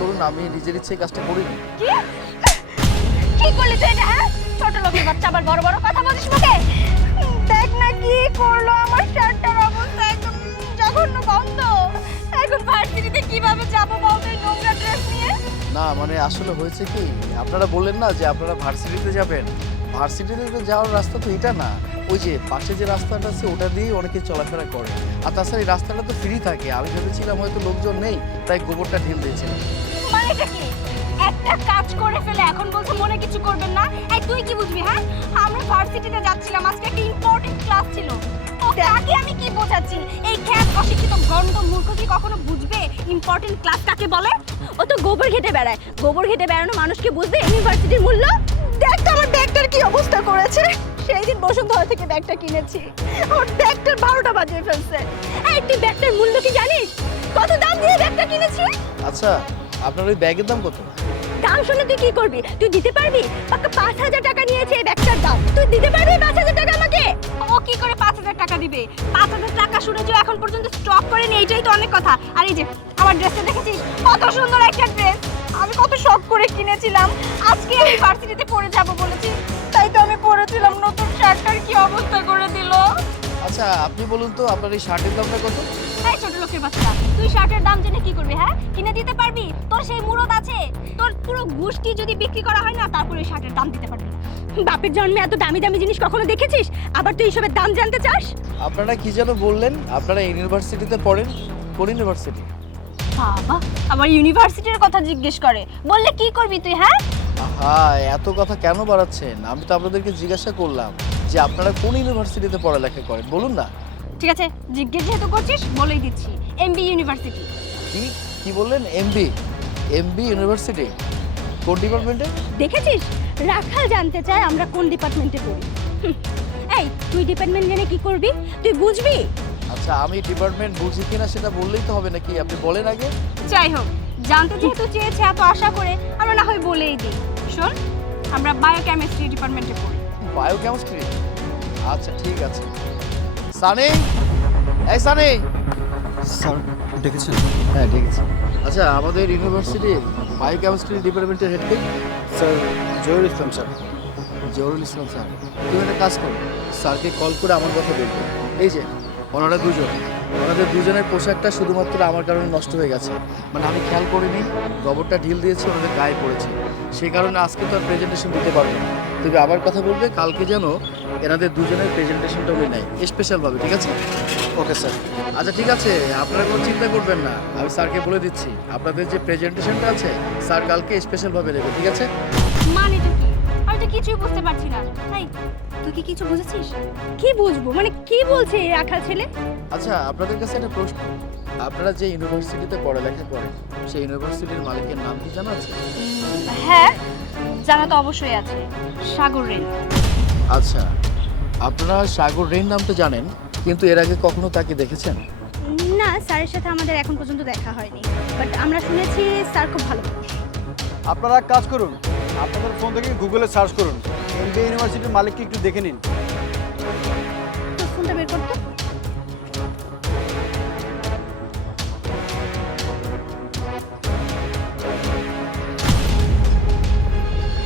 করুন, আমি নিজের ইচ্ছে কাজটা করিনি। কি কি করলি তুই এটা, হ্যাঁ? ছোট লোকের বাচ্চা আবার বড় বড় কথা বলিস মুখে। দেখ না কি করলো, আমার শার্টটার অবস্থা একদম জঘন্য গন্ধ। এখন ভার্সিটিতে কিভাবে যাবো বলতো এই নোংরা ড্রেস নিয়ে? না মানে আসলে হয়েছে কি, আপনারা বললেন না যে আপনারা ভার্সিটিতে যাবেন, ভার্সিটিতে তো যাওয়ার রাস্তা তো এটা না, ওই যে পাশে যে রাস্তাটা আছে ওটা দিয়েই অনেকে চলাফেরা করে। আর তাছাড়া এই রাস্তাটা তো ফ্রি থাকে, আমি ভেবেছিলাম হয়তো লোকজন নেই তাই গোবরটা ঢিল দিয়েছিলাম। মানেটা কি? একটা কাজ করে ফেলে এখন বলছে মনে কিছু করবেন না। এই তুই কি বুঝবি, হ্যাঁ? আমরা ভার্সিটিতে যাচ্ছিলাম, আজকে একটা ইম্পর্টেন্ট ক্লাস ছিল। ওকে আগে আমি কি বোঝাচ্ছি? এই খ্যাত অশিক্ষিত গন্ড মূর্খ কি কখনো বুঝবে ইম্পর্টেন্ট ক্লাস কাকে বলে? ও তো গোবর ঘেটে বেড়ায়, গোবর ঘেটে বেড়ানো মানুষ কি বুঝবে ইউনিভার্সিটির মূল্য? দেখ তো আমার ব্যাগটার কি অবস্থা করেছে। সেই দিন বসুন্ধরা থেকে ব্যাগটা কিনেছি, ওর ব্যাগটার 12টা বাজিয়ে ফেলছে। এই তুই ব্যাগটার মূল্য কি জানিস? কত দাম দিয়ে ব্যাগটা কিনেছি? আচ্ছা, আপনার ওই ব্যাগের দাম কত? দাম শুনে তুই কি করবি? তুই দিতে পারবি? পাক্কা 5,000 টাকা নিয়েছে এই ব্যাগটার দাম। তুই দিতে পারবি 5,000 টাকা আমাকে? ও কি করে 5,000 টাকা দিবে? 5,000 টাকা শুনে যে এখন পর্যন্ত স্টক করেনি, এইটাই তো অনেক কথা। আর এই যে আমার ড্রেসটা দেখেছিস, কত সুন্দর একটা ড্রেস, আমি কত শখ করে কিনেছিলাম। আজকে আমি ভার্সিটিতে পরে যাব বলেছি, তাই তো আমি পরেছিলাম। নতুন শার্টটার কি অবস্থা করে দিল। আচ্ছা আপনি বলুন তো আপনার এই শার্টের দামটা কত? এই ছোট লোকের বাচ্চা, তুই শার্টের দাম জেনে কি করবি, হ্যাঁ? কিনে দিতে পারবি? তোর সেই মুরত আছে? তোর পুরো গোষ্ঠী যদি বিক্রি করা হয় না, তারপরে ওই শার্টের দাম দিতে পারবি। বাপের জন্মে এত দামি দামি জিনিস কখনো দেখেছিস? আবার তুই এসবের দাম জানতে চাস? আপনারা কি যেন বললেন আপনারা ইউনিভার্সিটিতে পড়েন? কোন ইউনিভার্সিটি? বাবা, আমার ইউনিভার্সিটির কথা জিজ্ঞেস করে, বললে কি করবি তুই, হ্যাঁ? হ্যাঁ, এত কথা কেন বাড়াচ্ছেন? আমি তো আপনাদেরকে জিজ্ঞাসা করলাম যে আপনারা কোন ইউনিভার্সিটিতে পড়ালেখা করেন, বলুন না। ঠিক আছে, জিজ্ঞেস যেহেতু করছিস বলেই দিচ্ছি, এমবি ইউনিভার্সিটি। কি কি বললেন? এমবি? এমবি ইউনিভার্সিটি কোন ডিপার্টমেন্টে? দেখেছিস, রাখাল জানতে চায় আমরা কোন ডিপার্টমেন্টে পড়ি। এই তুই ডিপার্টমেন্ট জেনে কি করবি? তুই বুঝবি? আচ্ছা আমি ডিপার্টমেন্ট বুঝি কিনা সেটা বললেই তো হবে নাকি? আপনি বলেন আগে। যাই হোক, জানতে যেহেতু চেয়েছে এত আশা করে, আমরা না হয় বলেই দিই। শোন, আমরা বায়োকেমিস্ট্রি ডিপার্টমেন্টে পড়ি। বায়োকেমিস্ট্রি? আচ্ছা ঠিক আছে। সানি, এই সানি। স্যার ডেকেছেন? হ্যাঁ ঠিক আছে। আচ্ছা আমাদের ইউনিভার্সিটির বায়োকেমিস্ট্রি ডিপার্টমেন্টের হেড কে? স্যার জহির ইসলাম স্যার। জহুরুল ইসলাম স্যার। তুমি একটা কাজ করো, স্যারকে কল করে আমার কথা বলবো। এই যে ওনারা দুজন, ওনাদের দুজনের পোশাকটা শুধুমাত্র আমার কারণে নষ্ট হয়ে গেছে। মানে আমি খেয়াল করিনি, গোবরটা ঢিল দিয়েছে ওনাদের গায়ে পড়েছে, সেই কারণে আজকে তো আর প্রেজেন্টেশন দিতে পারবো না। তুমি আবার কথা বলবে, কালকে যেন এনাদের দুজনের প্রেজেন্টেশনটা উনি নেয় স্পেশালভাবে, ঠিক আছে? Okay sir. আচ্ছা ঠিক আছে, আপনারা কোনো চিন্তা করবেন না, আমি স্যারকে বলে দিচ্ছি আপনাদের যে প্রেজেন্টেশনটা আছে স্যার কালকে স্পেশালভাবে নেবে, ঠিক আছে? মানেটা কি? আমি তো কিছুই বুঝতে পারছি না। এই তুই কি কিছু বুঝেছিস? কি বুঝবো মানে, কি বলছে এই রাখাল ছেলে? আচ্ছা আপনাদের কাছে একটা প্রশ্ন, আপনারা যে ইউনিভার্সিটিতে পড়ালেখা করেন সেই ইউনিভার্সিটির মালিকের নাম কি জানা আছে? হ্যাঁ, জানা তো অবশ্যই আছে, সাগর রেন। আচ্ছা, আপনারা সাগর রেন নামটা জানেন, কিন্তু এর আগে কখনো তাকে দেখেছেন? না, স্যারের সাথে আমাদের এখন পর্যন্ত দেখা হয়নি, বাট আমরা শুনেছি স্যার খুব ভালো মানুষ। আপনারা এক কাজ করুন, আপনাদের ফোন থেকে গুগলে সার্চ করুন, এমবি ইউনিভার্সিটির মালিককে একটু দেখে নিন। তোর ফোনটা বের করতো।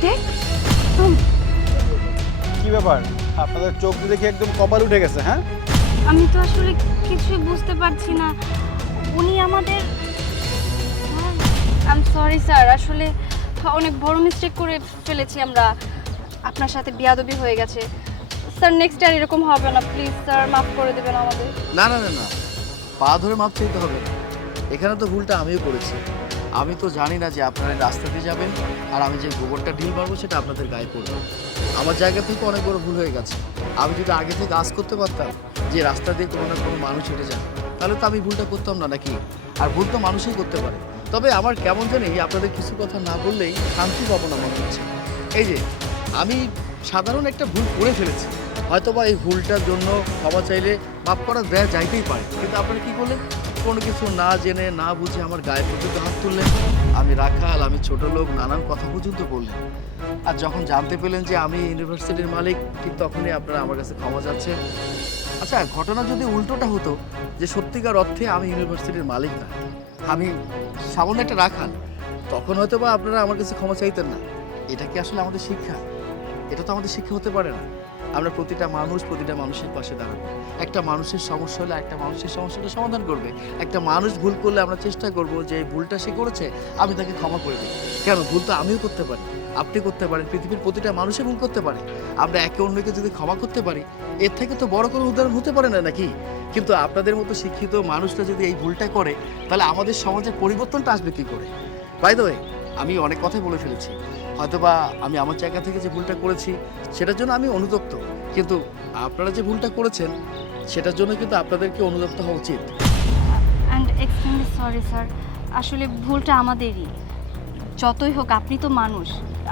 দেখ, কি ব্যাপার, আপনাদের চোখ দেখে একদম কপাল উঠে গেছে, হ্যাঁ? আমি তো আসলে কিছুই বুঝতে পারছি না। উনি আমাদের, আই এম সরি স্যার, আসলে অনেক বড় মিস্টেক করে ফেলেছি আমরা, আপনার সাথে বেয়াদবি হয়ে গেছে। স্যার নেক্সট আর এরকম হবে না, প্লিজ স্যার মাফ করে দেবেন আমাদের। না না না না, পা ধরে মাপ চাইতে হবে না, এখানে তো ভুলটা আমিও করেছি। আমি তো জানি না যে আপনারা রাস্তা দিয়ে যাবেন আর আমি যে গোবরটা ঢিল মারবো সেটা আপনাদের গায়ে পড়বে। আমার জায়গা থেকে অনেক বড় ভুল হয়ে গেছে। আমি যদি আগে থেকে আজ করতে পারতাম যে রাস্তা দিয়ে কোনো না কোনো মানুষ হেঁটে যান, তাহলে তো আমি ভুলটা করতাম না নাকি? আর ভুল তো মানুষই করতে পারে। তবে আমার কেমন জানি আপনাদের কিছু কথা না বললেই শান্তি পাবো না মনে হচ্ছে। এই যে আমি সাধারণ একটা ভুল করে ফেলেছি, হয়তোবা এই ভুলটার জন্য ক্ষমা চাইলে মাফ করা দেয়া যাইতেই পারে, কিন্তু আপনারা কি করলেন? কোনো কিছু না জেনে না বুঝে আমার গায়ে পর্যন্ত হাত তুললেন। আমি রাখাল, আমি ছোট লোক, নানান কথা পর্যন্ত বললেন। আর যখন জানতে পেলেন যে আমি ইউনিভার্সিটির মালিক, ঠিক তখনই আপনারা আমার কাছে ক্ষমা চাচ্ছেন। আচ্ছা ঘটনা যদি উল্টোটা হতো, যে সত্যিকার অর্থে আমি ইউনিভার্সিটির মালিক না, আমি সামান্য একটা রাখাল, তখন হয়তো বা আপনারা আমার কাছে ক্ষমা চাইতেন না। এটা কি আসলে আমাদের শিক্ষা? এটা তো আমাদের শিক্ষা হতে পারে না। আমরা প্রতিটা মানুষের পাশে দাঁড়াবো। একটা মানুষের সমস্যা হলে একটা মানুষের সমস্যাটা সমাধান করবে। একটা মানুষ ভুল করলে আমরা চেষ্টা করব যে এই ভুলটা সে করেছে আমি তাকে ক্ষমা করে দিই। কেন, ভুল তো আমিও করতে পারি, আপনি করতে পারেন, পৃথিবীর প্রতিটা মানুষই ভুল করতে পারে। আমরা একে অন্যকে যদি ক্ষমা করতে পারি, এর থেকে তো বড় কোনো উদাহরণ হতে পারে না নাকি? কিন্তু আপনাদের মতো শিক্ষিত মানুষরা যদি এই ভুলটা করে, তাহলে আমাদের সমাজের পরিবর্তনটা আসবে কি করে? বাই দ্য ওয়ে, আমি অনেক কথাই বলে ফেলেছি। হয়তোবা আমি আমার জায়গা থেকে যে ভুলটা করেছি সেটার জন্য আমি অনুতপ্ত, কিন্তু আপনারা যে ভুলটা করেছেন সেটার জন্য কিন্তু আপনাদেরকে অনুতপ্ত হওয়া উচিত। অ্যান্ড এক্সট্রিমলি সরি স্যার, আসলে ভুলটা আমাদেরই। যতই হোক আপনি তো মানুষ,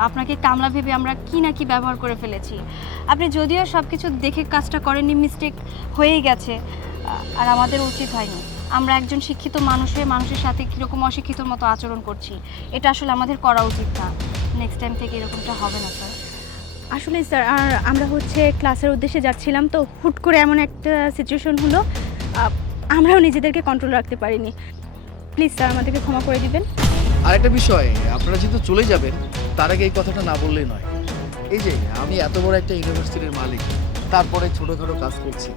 আপনাকে কামলা ভেবে আমরা কি না কি ব্যবহার করে ফেলেছি। আপনি যদিও সব কিছু দেখে কাজটা করেননি, মিস্টেক হয়েই গেছে, আর আমাদের উচিত হয়নি। আমরা একজন শিক্ষিত মানুষের সাথে কীরকম অশিক্ষিতর মতো আচরণ করছি, এটা আসলে আমাদের করা উচিত না। নেক্সট টাইম থেকে এরকমটা হবে না স্যার। আসলে স্যার, আর আমরা ক্লাসের উদ্দেশ্যে যাচ্ছিলাম, তো হুট করে এমন একটা সিচুয়েশন হলো, আমরাও নিজেদেরকে কন্ট্রোল রাখতে পারিনি। প্লিজ স্যার, আমাদেরকে ক্ষমা করে দিবেন। আর একটা বিষয়, আপনারা যেহেতু চলে যাবেন তার আগে এই কথাটা না বললেই নয়। এই যে আমি এত বড় একটা ইউনিভার্সিটির মালিক, তারপরে ছোটোখাটো কাজ করছি,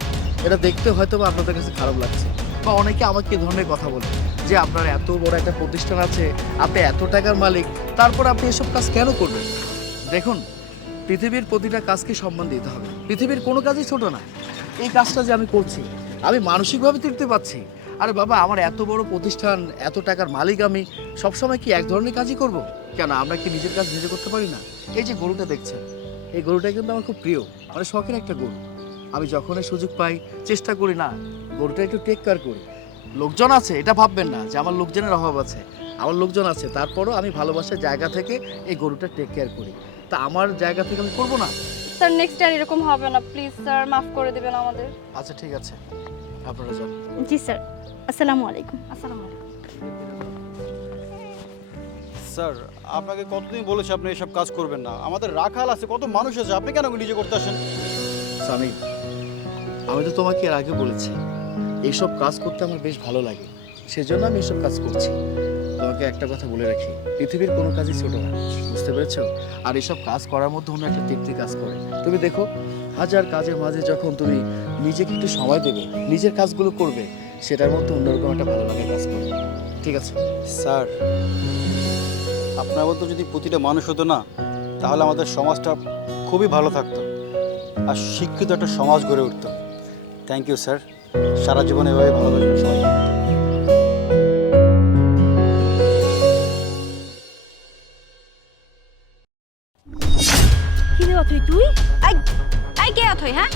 এটা দেখতে হয়তো বা আপনাদের কাছে খারাপ লাগছে, বা অনেকে আমাকে এ ধরনের কথা বলে যে আপনার এত বড় একটা প্রতিষ্ঠান আছে, আপনি এত টাকার মালিক, তারপর আপনি এসব কাজ কেন করবেন? দেখুন, পৃথিবীর প্রতিটা কাজকে সম্মান দিতে হবে। পৃথিবীর কোনো কাজই ছোট না। এই কাজটা যে আমি করছি, আমি মানসিকভাবে তৃপ্তি পাচ্ছি। আরে বাবা, আমার এত বড় প্রতিষ্ঠান, এত টাকার মালিক, আমি সবসময় কি এক ধরনের কাজই করব? কেন, আমরা কি নিজের কাজ নিজে করতে পারি না? এই যে গরুটা দেখছেন, এই গরুটা কিন্তু আমার খুব প্রিয়, মানে শখের একটা গরু। আমি যখনই সুযোগ পাই চেষ্টা করি না গরুটা একটু টেক কেয়ার করি। লোকজন আছে, এটা ভাববেন না যে আমার লোকজনের অভাব আছে, আমার লোকজন আছে, তারপরও আমি ভালোবাসার জায়গা থেকে এই গরুটা টেক কেয়ার করি। তা আমার জায়গা থেকে আমি করবো না? স্যার নেক্সট আর এরকম হবে না, প্লিজ স্যার, মাফ করে দেবেন আমাদের। আচ্ছা ঠিক আছে, আপনারা যান। জি স্যার, আসসালামু আলাইকুম। আসসালামু আলাইকুম। স্যার, আপনাকে কতদিন বলেছি আপনি এসব কাজ করবেন না। আমাদের রাখাল আছে, কত মানুষ আছে, আপনি কেন নিজে করতে আসেন? সামি, আমি তো তোমাকে এর আগে বলেছি এইসব কাজ করতে আমার বেশ ভালো লাগে, সেজন্য আমি এসব কাজ করছি। তোমাকে একটা কথা বলে রাখি, পৃথিবীর কোনো কাজই ছোট না, বুঝতে পেরেছো? আর এসব কাজ করার মধ্যে অন্য একটা তৃপ্তি কাজ করে। তুমি দেখো, হাজার কাজের মাঝে যখন তুমি নিজেকে একটু সময় দেবে, নিজের কাজগুলো করবে, সেটার মধ্যে অন্যরকম একটা ভালো লাগে কাজ করবে। ঠিক আছে স্যার, আপনার মতো যদি প্রতিটা মানুষ হতো না, তাহলে আমাদের সমাজটা খুবই ভালো থাকতো আর শিক্ষিত একটা সমাজ গড়ে উঠতো। থ্যাংক ইউ স্যার, সারা জীবন এভাবে ভালোবাসবেন সবাই। কি রে অথই, তুই? এই কে অথই? হ্যাঁ,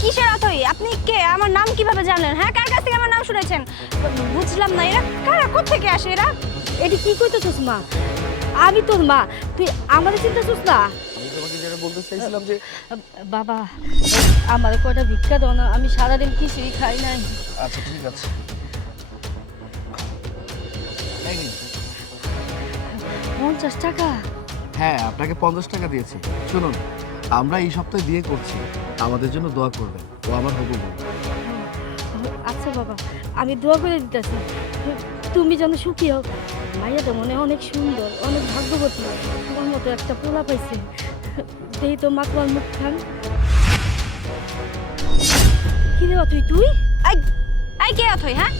কিসের অথই? আপনি কে? আমার নাম কিভাবে জানলেন? হ্যাঁ, কার কাছ থেকে আমার নাম শুনেছেন? বুঝলাম না, এরা কারা, কোত্থেকে আসে এরা? এটি কি কইতেছস মা? আমি তোর মা, তুই আমাদের চিন্তাছস না? আমি তোমাকে যেটা বলতে চাইছিলাম যে বাবা, আমার কয়টা ভিক্ষা দাও না, আমি সারাদিন কিছুই খাই নাই। আচ্ছা ঠিক আছে, এই নিন। 50 টাকা? হ্যাঁ, আপনাকে 50 টাকা দিয়েছি। শুনুন, আমরা এই সপ্তাহে বিয়ে করছি, আমাদের জন্য দোয়া করবেন, ও আমার হবু বউ। আচ্ছা বাবা, আমি দোয়া করে দিতেছি, তুমি যেন সুখী হও। মাইয়াটা মনে হয় অনেক সুন্দর, অনেক ভাগ্যবতী, তোমার মতো একটা পোলা পাইছে। দেই তো মা তোমার মুখখান। কি রে অথই, তুই? এই কে অথই? হ্যাঁ,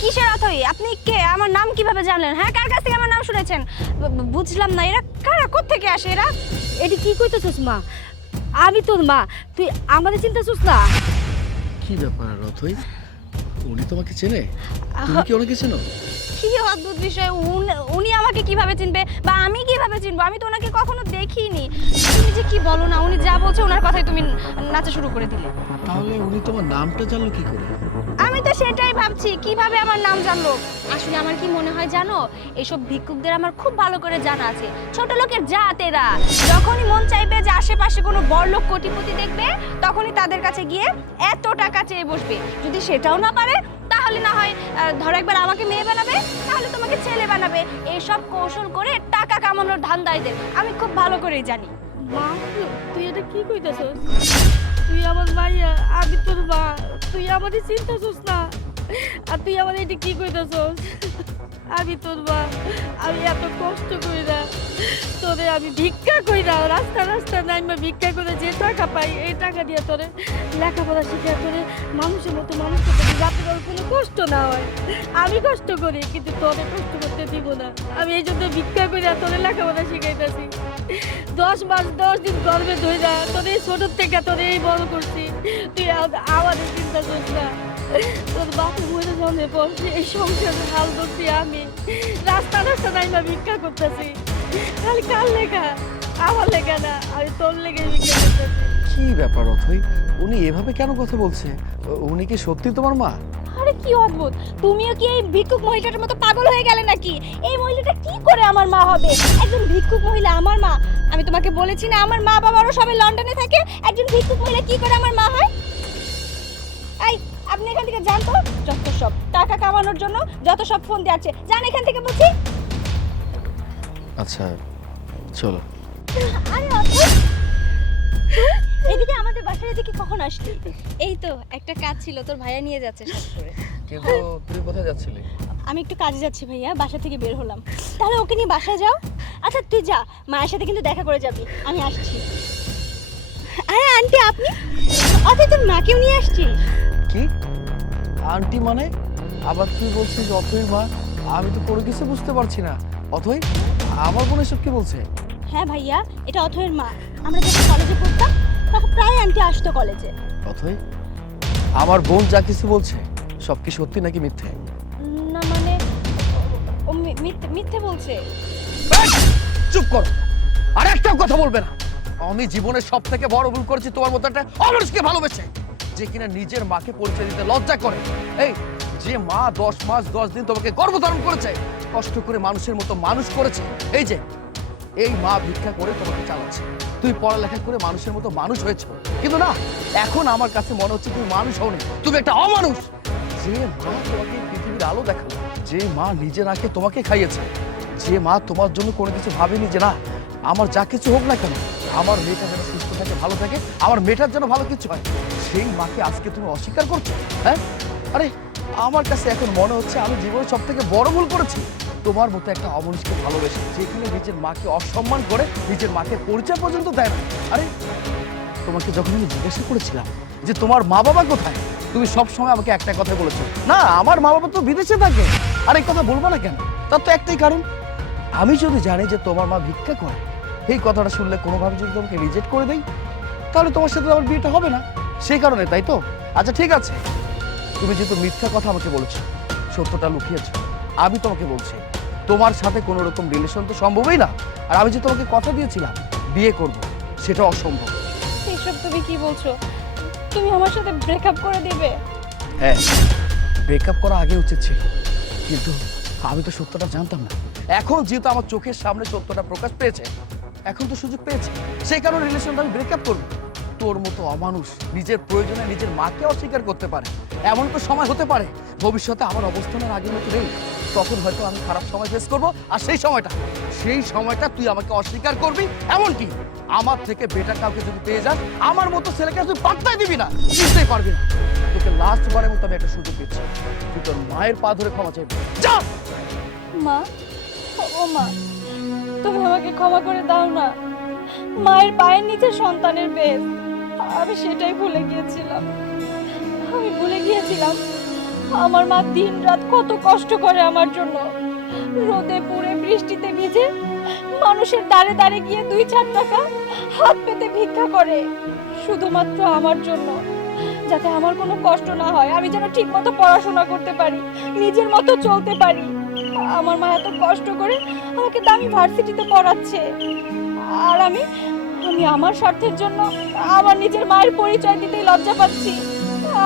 কিসের অথই? আপনি কে? আমার নাম কিভাবে জানলেন? হ্যাঁ, কার কাছ থেকে আমার নাম শুনেছেন? বুঝলাম না, এরা কারা, কোত্থেকে আসে এরা? এটি কি কইতেছস মা? আমি তোর মা, তুই আমাদের চিন্তাছস না? কি ব্যাপার রথই, উনি তোমাকে চেনে? তুমি কি ওনাকে চেনো? কি অদ্ভুত বিষয়, উনি আমাকে কিভাবে চিনবে বা আমি কিভাবে চিনবো? আমি তো ওনাকে কখনো দেখিনি। তুমি যে কি বলো না, উনি যা বলছে ওনার কথাই তুমি নাচা শুরু করে দিলে। তাহলে উনি তোমার নামটা জানলো কি করে? আমি তো সেটাই ভাবছি, কিভাবে আমার নাম জানলো। আসলে আমার কি মনে হয় জানো, এইসব ভিক্ষুকদের আমার খুব ভালো করে জানা আছে। ছোট লোকের জাত এরা। যখনই মন চাইবে যে আশেপাশে কোনো বড়লোক কোটিপতি দেখবে, তখনই তাদের কাছে গিয়ে এত টাকা চেয়ে বসবে। যদি সেটাও না পারে, তাহলে না হয় ধরো একবার আমাকে মেয়ে বানাবে, তাহলে তোমাকে ছেলে বানাবে। এইসব কৌশল করে টাকা কামানোর ধান্দা এদের, আমি খুব ভালো করেই জানি। মা, তুই এটা কি কইতেছস? তুই আমার মাইয়া, আমি তোর মা, তুই আমাদের চিন্তাছস না? আর তুই আমাদের এটা কি কইতেছস? আমি তোর মা, আমি এত কষ্ট করি না তোরে, আমি ভিক্ষা করি না, রাস্তা রাস্তা নাইমা ভিক্ষা করে যে টাকা পাই এই টাকা দিয়ে তোরে লেখাপড়া শিখা করে মানুষের মতো মানুষকে করতে, যাতে তোর কোনো কষ্ট না হয়। আমি কষ্ট করি কিন্তু তোরে কষ্ট করতে দিব না। আমি এই জন্য ভিক্ষা করি আর তোরে লেখাপড়া শিখাইতেছি। 10 মাস 10 দিন গর্ভে ধইরা তোর এই ছোট থেকে তোর এই বড় করছি, তুই আমাদের চিন্তা করিস না। তোর বাপে মরে জন্মে পড়ছে, এই সংসারের হাল ধরছি আমি, রাস্তা রাস্তা নাইমা ভিক্ষা করতেছি। খালি কার লেখা, আমার লেখা না, আমি তোর লেগে ভিক্ষা করতেছি। কি ব্যাপার অথই, উনি এভাবে কেন কথা বলছে? উনি কি সত্যি তোমার মা? আরে কি অদ্ভুত, তুমিও কি এই ভিক্ষুক মহিলাটার মতো পাগল হয়ে গেলে নাকি? এই মহিলাটা কি করে আমার মা হবে? একজন ভিক্ষুক মহিলা আমার মা? আমি তোমাকে বলেছি না আমার মা বাবারও সবাই লন্ডনে থাকে, একজন ভিক্ষুক মহিলা কি করে আমার মা হয়? এই আপনি এখান থেকে যান তো, যত সব টাকা কামানোর জন্য যত সব ফোন দিচ্ছে, যান এখান থেকে বলছি। আচ্ছা চলো। আরে অদ্ভুত, এদিকে আমাদের বাসার এদিকে কখন আসলি? এই তো একটা কাজ ছিল, তোর ভাইয়া নিয়ে যাচ্ছে সাথে করে। কিন্তু তুই কোথায় যাচ্ছিলি? আমি একটু কাজে যাচ্ছি ভাইয়া, বাসা থেকে বের হলাম। তাহলে ওকে নিয়ে বাসায় যাও। আচ্ছা তুই যা, মায়ের সাথে কিন্তু দেখা করে যাবি, আমি আসছি। আরে আন্টি আপনি, অথই তোর মাকেও নিয়ে আসছিস? কি আন্টি মানে? আবার তুই বলছিস অথইর মা? আমি তো কোনো কিছু বুঝতে পারছি না। অথই, আমার বোন এসব কি বলছে? হ্যাঁ ভাইয়া, এটা অথইয়ের মা। আমরা যখন কলেজে পড়তাম তখন প্রায় আন্টি আসতো কলেজে। অথই, আমার বোন যা কিছু বলছে সব কি সত্যি নাকি মিথ্যে? না মানে ও মিথ্যে বলছে। চুপ করো, আর একটাও কথা বলবে না। আমি জীবনের সব থেকে বড় ভুল করেছি তোমার মতো একটা অমানুষকে ভালোবেসে, যে কিনা নিজের মাকে পরিচয় দিতে লজ্জা করে। এই যে মা 10 মাস 10 দিন তোমাকে গর্ভধারণ করেছে, কষ্ট করে মানুষের মতো মানুষ করেছে, এই মা ভিক্ষা করে তোমাকে চালাচ্ছে। তুই পড়ালেখা করে মানুষের মতো মানুষ হয়েছে, কিন্তু না, এখন আমার কাছে মনে হচ্ছে তুমি মানুষ হওনি, তুমি একটা অমানুষ। যে মা তোমাকে পৃথিবীর আলো দেখালো, যে মা নিজে নাকে তোমাকে খাইয়েছে, যে মা তোমার জন্য কোনো কিছু ভাবেনি যে না আমার যা কিছু হোক না কেন আমার মেয়েটা যেন সুস্থ থাকে, ভালো থাকে, আমার মেয়েটার যেন ভালো কিছু হয়, সেই মাকে আজকে তুমি অস্বীকার করছো? হ্যাঁ, আরে আমার কাছে এখন মনে হচ্ছে আমি জীবনে সব থেকে বড় ভুল করেছি তোমার মতো একটা অমানুষকে ভালোবেসে, যেখানে নিজের মাকে অসম্মান করে নিজের মাকে পরিচয় পর্যন্ত দেয় না। আরে তোমাকে যখন আমি জিজ্ঞাসা করেছিলাম যে তোমার মা বাবা কোথায়, তুমি সব সময় আমাকে একটা কথা বলেছো, না আমার মা বাবা তো বিদেশে থাকে। আর এই কথা বলবো না কেন? তার তো একটাই কারণ, আমি যদি জানি যে তোমার মা ভিক্ষা করে, এই কথাটা শুনলে কোনোভাবে যদি তোমাকে রিজেক্ট করে দেই, তাহলে তোমার সাথে আমার বিয়েটা হবে না, সেই কারণে, তাই তো? আচ্ছা ঠিক আছে, তুমি যেহেতু মিথ্যা কথা আমাকে বলেছো, সত্যটা লুকিয়েছো, আমি তোমাকে বলছি তোমার সাথে কোনো রকম রিলেশন তো সম্ভবই না। আর আমি যে তোমাকে কথা দিয়েছিলাম বিয়ে করব, সেটা অসম্ভব। এসব তুমি কি বলছো? তুমি আমার সাথে ব্রেকআপ করে দিবে? হ্যাঁ, ব্রেকআপ করা আগে উচিত ছিল, কিন্তু আমি তো সত্যটা জানতাম না। এখন যেহেতু আমার চোখের সামনে সত্যটা প্রকাশ পেয়েছে, এখন তো সুযোগ পেয়েছে, সেই কারণে রিলেশনটা আমি ব্রেকআপ করবো। তোর মতো অমানুষ নিজের প্রয়োজনে নিজের মাকে অস্বীকার করতে পারে, এমন তো সময় হতে পারে ভবিষ্যতে আমার অবস্থানের আগের মতো নেই, তখন হয়তো আমি খারাপ সময় ফেস করবো। আর সেই সময়টা তুই আমাকে অস্বীকার করবি, এমনকি আমার থেকে বেটার কাউকে যদি পেয়ে যাস, আমার মতো ছেলেকে তুই পাত্তাই দিবি না, চিনতেই পারবি না। তোকে লাস্ট বারের মতো আমি একটা সুযোগ দিচ্ছি, তুই তোর মায়ের পা ধরে ক্ষমা চাইবি, যা। মা, ও মা, তুমি আমাকে ক্ষমা করে দাও না। মায়ের পায়ের নিচে সন্তানের বেশ, আমি সেটাই ভুলে গিয়েছিলাম। আমি ভুলে গিয়েছিলাম আমার মা দিনরাত কত কষ্ট করে আমার জন্য, রোদে পুড়ে বৃষ্টিতে ভিজে মানুষের দ্বারে দ্বারে গিয়ে 2-4 টাকা হাত পেতে ভিক্ষা করে, শুধুমাত্র আমার জন্য, যাতে আমার কোনো কষ্ট না হয়, আমি যেন ঠিকমতো পড়াশোনা করতে পারি, নিজের মতো চলতে পারি। আমার মা এত কষ্ট করে আমাকে দামি ভার্সিটিতে পড়াচ্ছে, আর আমি আমার স্বার্থের জন্য আমার নিজের মায়ের পরিচয় দিতেই লজ্জা পাচ্ছি।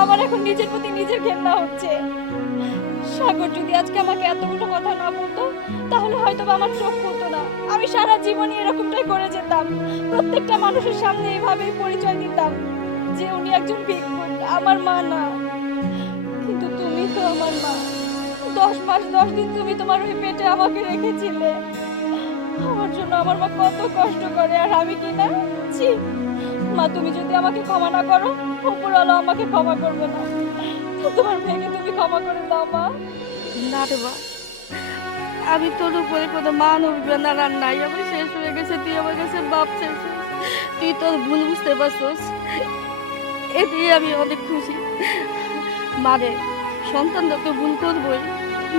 আমার এখন নিজের প্রতি নিজের ঘেন্না হচ্ছে। সাগর যদি আজকে আমাকে এতগুলো কথা না বলতো, তাহলে হয়তো আমার চোখ খুলতো না। আমি সারা জীবনই এরকমটাই করে যেতাম, প্রত্যেকটা মানুষের সামনে এভাবেই পরিচয় দিতাম যে উনি একজন ভিক্ষুক, আমার মা না। কিন্তু তুমি তো আমার মা, 10 মাস 10 দিন তুমি তোমার ওই পেটে আমাকে রেখেছিলে। আমার জন্য আমার মা কত কষ্ট করে, আর আমি কি না? ছি মা, তুমি যদি আমাকে ক্ষমা না করো, উপরওয়ালা আমাকে ক্ষমা করবে না। তোমার মেয়েকে তুমি ক্ষমা করে দাও মা। না রে মা, আমি তোর উপরে কোনো মান অভিমান আর নাই, আমার শেষ হয়ে গেছে, তুই আমার কাছে বাপ চাইছিস, তুই তোর ভুল বুঝতে পারছিস, এতেই আমি অনেক খুশি। মারে সন্তানটা তো ভুল করবই,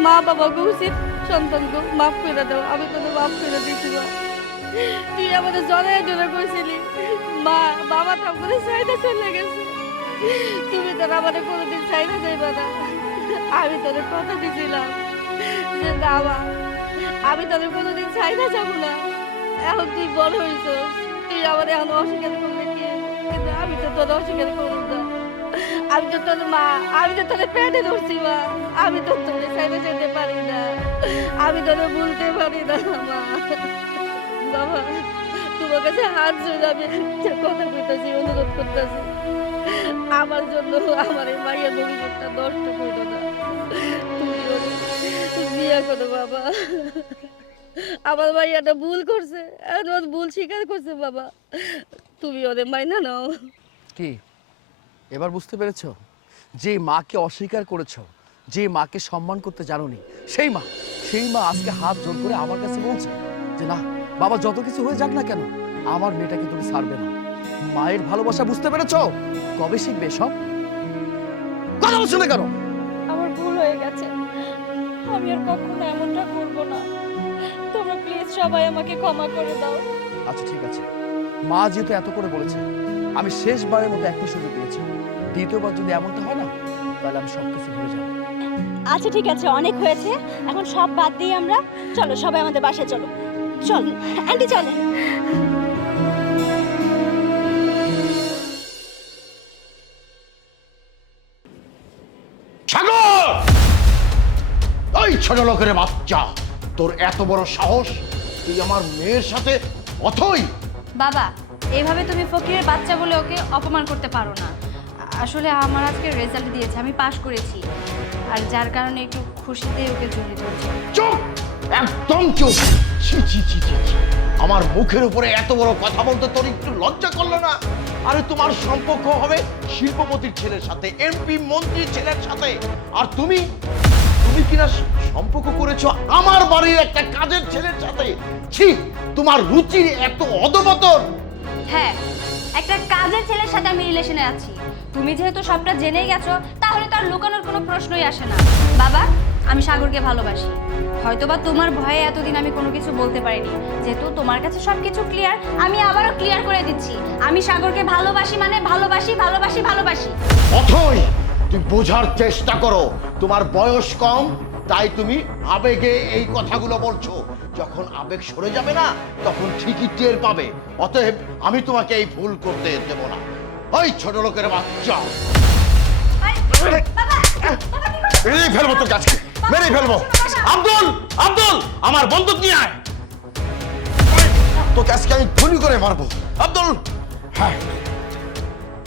মা বাবাকে উচিত সন্তানকে মাফ করে দাও, আমি তোকে মাফ করে দিচ্ছি। মা তুই আমাদের জড়াই জড়া করেছিলি, মা বাবা তো করে চাইতে চলে গেছে, তুমি তো আমাদের কোনোদিন চাইতে যাইবা না। আমি তোদের কথা দিয়েছিলাম যে না মা, আমি তোদের কোনোদিন চাইতে যাবো না। এখন তুই বড় হয়েছিস, তুই আমাদের এখন অস্বীকার করবে কি? কিন্তু আমি তো তোর অস্বীকার করব না, আমি তো তোর মা, আমি তো তোদের পেটে ধরছি মা, আমি তো তোদের চাইতে যেতে পারি না, আমি তোদের ভুলতে পারি না মা। বাবা তোমার কাছে হাত জোড়ে আমি একটা কথা কইতেছি, অনুরোধ করতেছি, আমার জন্য আমার এই মায়ের ভবিষ্যৎটা নষ্ট করো না, তুমি ওরে বিয়ে করো বাবা। আমার মাইয়াটা ভুল করছে, এখন ভুল স্বীকার করছে বাবা, তুমি ওদের মাইনা নাও। কি এবার বুঝতে পেরেছো? যে মাকে অস্বীকার করেছো, যে মাকে সম্মান করতে জানোনি, সেই মা আজকে হাত জোর করে আমার কাছে বলছে যে না বাবা, যত কিছু হয়ে যাক না কেন আমার মেয়েটাকে তুমি ছাড়বে না। মায়ের ভালোবাসা বুঝতে পেরেছো? কবে শিখবে সব? কথা বলছো না কেন? আমার ভুল হয়ে গেছে, আমি আর কখনো এমনটা করব না, তোমরা প্লিজ সবাই আমাকে ক্ষমা করে দাও। আচ্ছা ঠিক আছে, মা যেহেতু এত করে বলেছে, আমি শেষবারের মতো একটা সুযোগ পেয়েছি, দ্বিতীয়বার যদি এমনটা হয় না তাহলে আমি সবকিছু ভুলে যাবো। আচ্ছা ঠিক আছে, অনেক হয়েছে, এখন সব বাদ দিয়ে আমরা চলো সবাই আমাদের বাসায় চলো। চল আন্টি চলেন। সাগর! ওই ছোট লোকের বাচ্চা, তোর এত বড় সাহস, তুই আমার মেয়ের সাথে অথই! বাবা, এইভাবে তুমি ফকিরের বাচ্চা বলে ওকে অপমান করতে পারো না। আসলে আমার আজকে রেজাল্ট দিয়েছে, আমি পাশ করেছি, আর যার কারণে একটু খুশিতে ওকে জড়িয়ে ধরছি। চুপ! একদম চুপ! ছি ছি ছি ছি ছি। আমার মুখের উপরে এত বড় কথা বলতে তোর একটু লজ্জা করলো না? আরে তোমার সম্পর্ক হবে শিল্পপতির ছেলের সাথে, এমপি মন্ত্রীর ছেলের সাথে, আর তুমি কিনা সম্পর্ক করেছো আমার বাড়ির একটা কাজের ছেলের সাথে। ছি, তোমার রুচির এত অধপতন! হ্যাঁ, একটা কাজের ছেলের সাথে আমি রিলেশনে আছি। তুমি যেহেতু সবটা জেনেই গেছো, তাহলে তো আর লুকানোর কোনো প্রশ্নই আসে না। বাবা, আমি সাগরকে ভালোবাসি। হয়তোবা তোমার ভয়ে এতদিন আমি কোনো কিছু বলতে পারিনি। যেহেতু তোমার কাছে সব কিছু ক্লিয়ার, আমি আবারও ক্লিয়ার করে দিচ্ছি, আমি সাগরকে ভালোবাসি, মানে ভালোবাসি ভালোবাসি ভালোবাসি। অথই, তুমি বোঝার চেষ্টা করো, তোমার বয়স কম, তাই তুমি আবেগে এই কথাগুলো বলছো। যখন আবেগ সরে যাবে না, তখন ঠিকই টের পাবে। অতএব আমি তোমাকে এই ভুল করতে দেব না। ওই ছোট লোকের বাচ্চা, মেরেই ফেলবো তোর কাছে, মেরেই ফেলবো। আব্দুল, আব্দুল, আমার বন্দুক নিয়ে আয়, তোকে আজকে আমি গুলি করে মারবো। আব্দুল, হ্যাঁ,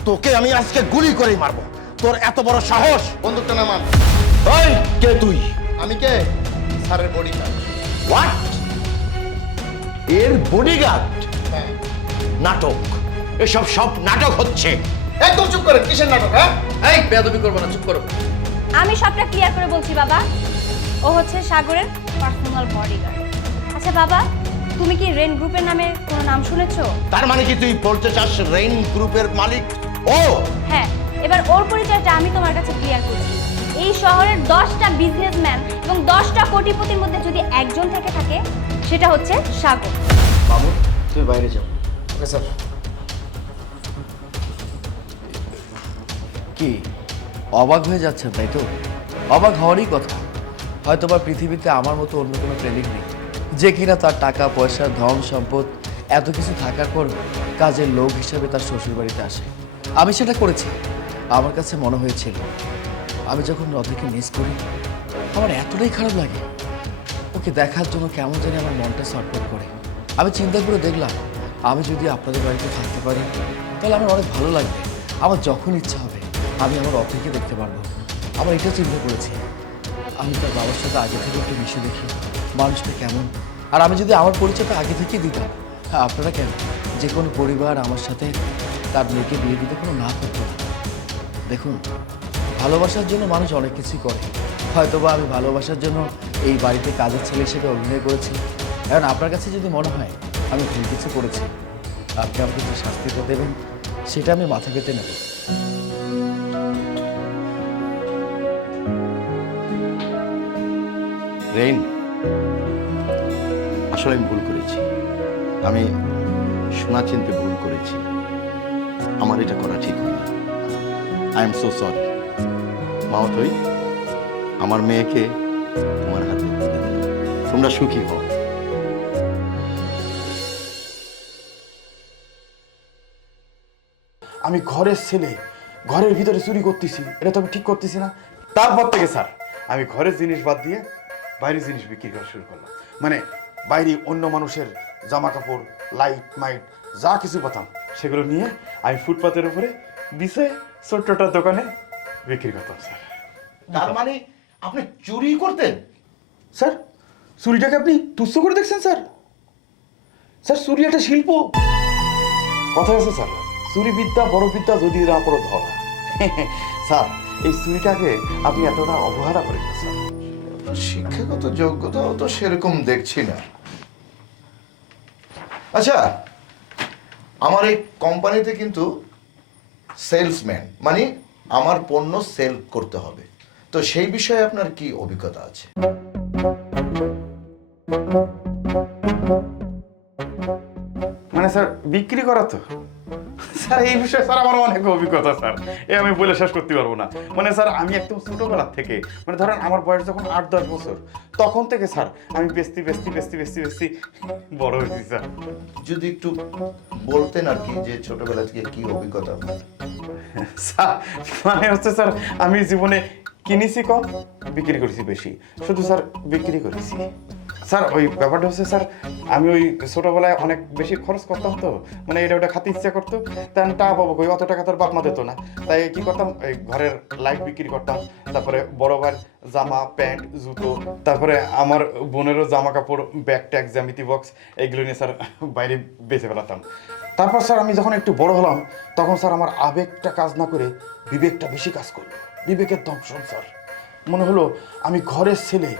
তোকে আমি আজকে গুলি করে মারবো। তোর এত বড় সাহস! বন্দুকটা নামান। ওই কে তুই? আমি কে? স্যারের বডিগার্ড। হোয়াট? এর বডিগার্ড? হ্যাঁ। নাটক, এসব সব নাটক হচ্ছে। একদম চুপ করেন, কিসের নাটক? হ্যাঁ, এই বেয়াদবি করবো না, চুপ করো। আমি সবটা ক্লিয়ার করে বলছি বাবা, ও হচ্ছে সাগরের পার্সোনাল বডিগার্ড। আচ্ছা বাবা, তুমি কি রেন গ্রুপের নামে কোনো নাম শুনেছো? তার মানে কি তুই বলতে চাস রেইন গ্রুপের মালিক ও? হ্যাঁ, এবার ওর পরিচয়টা আমি তোমার কাছে ক্লিয়ার করছি। এই শহরের 10টা বিজনেসম্যান এবং 10টা কোটিপতির মধ্যে যদি একজন থেকে থাকে, সেটা হচ্ছে সাগর। মামুন, তুমি বাইরে যাও। Okay sir. কি অবাক হয়ে যাচ্ছেন তাই তো? অবাক হওয়ারই কথা। হয়তোবা পৃথিবীতে আমার মতো অন্য কোনো প্রেমিক নেই যে কিনা তার টাকা পয়সা ধন সম্পদ এত কিছু থাকার পর কাজের লোক হিসাবে তার শ্বশুর বাড়িতে আসে। আমি সেটা করেছি। আমার কাছে মনে হয়েছিল আমি যখন রথিকে মিস করি আমার এতটাই খারাপ লাগে, ওকে দেখার জন্য কেমন জানি আমার মনটা ছটফট করে। আমি চিন্তা করে দেখলাম আমি যদি আপনাদের বাড়িতে থাকতে পারি তাহলে আমার অনেক ভালো লাগবে। আমার যখন ইচ্ছা হবে আমি আমার রথিকে দেখতে পারবো। আমার এটা চিন্তা করেছি আমি তার বাবার সাথে আগে থেকে একটু মিশে দেখি মানুষটা কেমন, আর আমি যদি আমার পরিচয়টা আগে থেকেই দিতাম, হ্যাঁ আপনারা কেন, যে কোনো পরিবার আমার সাথে তার মেয়েকে বিয়ে দিতে কোনো না করতো না। দেখুন, ভালোবাসার জন্য মানুষ অনেক কিছুই করে, হয়তোবা আমি ভালোবাসার জন্য এই বাড়িতে কাজের ছেলে হিসেবে অভিনয় করেছি। এখন আপনার কাছে যদি মনে হয় আমি ভুল কিছু করেছি, আপনি আমাকে যে শাস্তিটা দেবেন সেটা আমি মাথা পেতে নেব। রেইন, আসলে আমি ভুল করেছি। আমি শোনা চিনতে ভুল করেছি। আমার এটা করা ঠিক হয়নি। I am so sorry. মাওতই, আমার মেয়েকে তোমার হাতে তুলে দিলাম। তোমরা সুখী হও। আমি ঘরের ছেলে, ঘরের ভিতরে চুরি করতেছি, এটা তো আমি ঠিক করতেছি না। তারপর থেকে স্যার আমি ঘরের জিনিস বাদ দিয়ে বাইরের জিনিস বিক্রি করা শুরু করলাম। মানে বাইরে অন্য মানুষের জামা কাপড়, লাইট মাইট যা কিছু পেতাম সেগুলো নিয়ে আমি ফুটপাতের উপরে বিছে ছোট্টটা দোকানে বিক্রি করতাম স্যার। তার মানে আপনি চুরি করতেন? স্যার চুরিটাকে আপনি তুচ্ছ করে দেখছেন স্যার? স্যার চুরি একটা শিল্প। কথা আছে স্যার, চুরি বিদ্যা বড় বিদ্যা যদি না পড়ো ধরা। স্যার এই চুরিটাকে আপনি এতটা অবহেলা করেন না স্যার। শিক্ষাগত যোগ্যতাও তো সেরকম দেখছি না। আচ্ছা, আমার এই কোম্পানিতে কিন্তু সেলসম্যান, মানে আমার পণ্য সেল করতে হবে, তো সেই বিষয়ে আপনার কি অভিজ্ঞতা আছে? মানে স্যার বিক্রি করা তো স্যার এই বিষয়ে স্যার আমার অনেক অভিজ্ঞতা স্যার, এ আমি বলে শেষ করতে পারবো না। মানে স্যার আমি একদম ছোটবেলা থেকে, মানে ধরেন আমার বয়স যখন 8-10 বছর, তখন থেকে স্যার আমি বেচতে বড় হয়েছি স্যার। যদি একটু বলতেন আর কি, যে ছোটবেলা থেকে কি অভিজ্ঞতা আপনার? স্যার মানে হচ্ছে স্যার আমি জীবনে কিনেছি কম, বিক্রি করেছি বেশি, শুধু স্যার বিক্রি করেছি স্যার। ওই ব্যাপারটা হচ্ছে স্যার আমি ওই ছোটবেলায় অনেক বেশি খরচ করতাম, তো মানে এটা ওটা খাতে ইচ্ছা করতো, তাই টাকা পাবো কই, অত টাকা তোর বাপ মা দিত না, তাই কি করতাম এই ঘরের লাইট বিক্রি করতাম, তারপরে বড় ভাইয়ের জামা প্যান্ট জুতো, তারপরে আমার বোনেরও জামা কাপড় ব্যাগ ট্যাগ জ্যামিতি বক্স এইগুলো নিয়ে স্যার বাইরে বেঁচে ফেলাতাম। তারপর স্যার আমি যখন একটু বড় হলাম তখন স্যার আমার আবেগটা কাজ না করে বিবেকটা বেশি কাজ করলো। বিবেকের দংশন স্যার, মনে হলো আমি ঘরের ছেলে,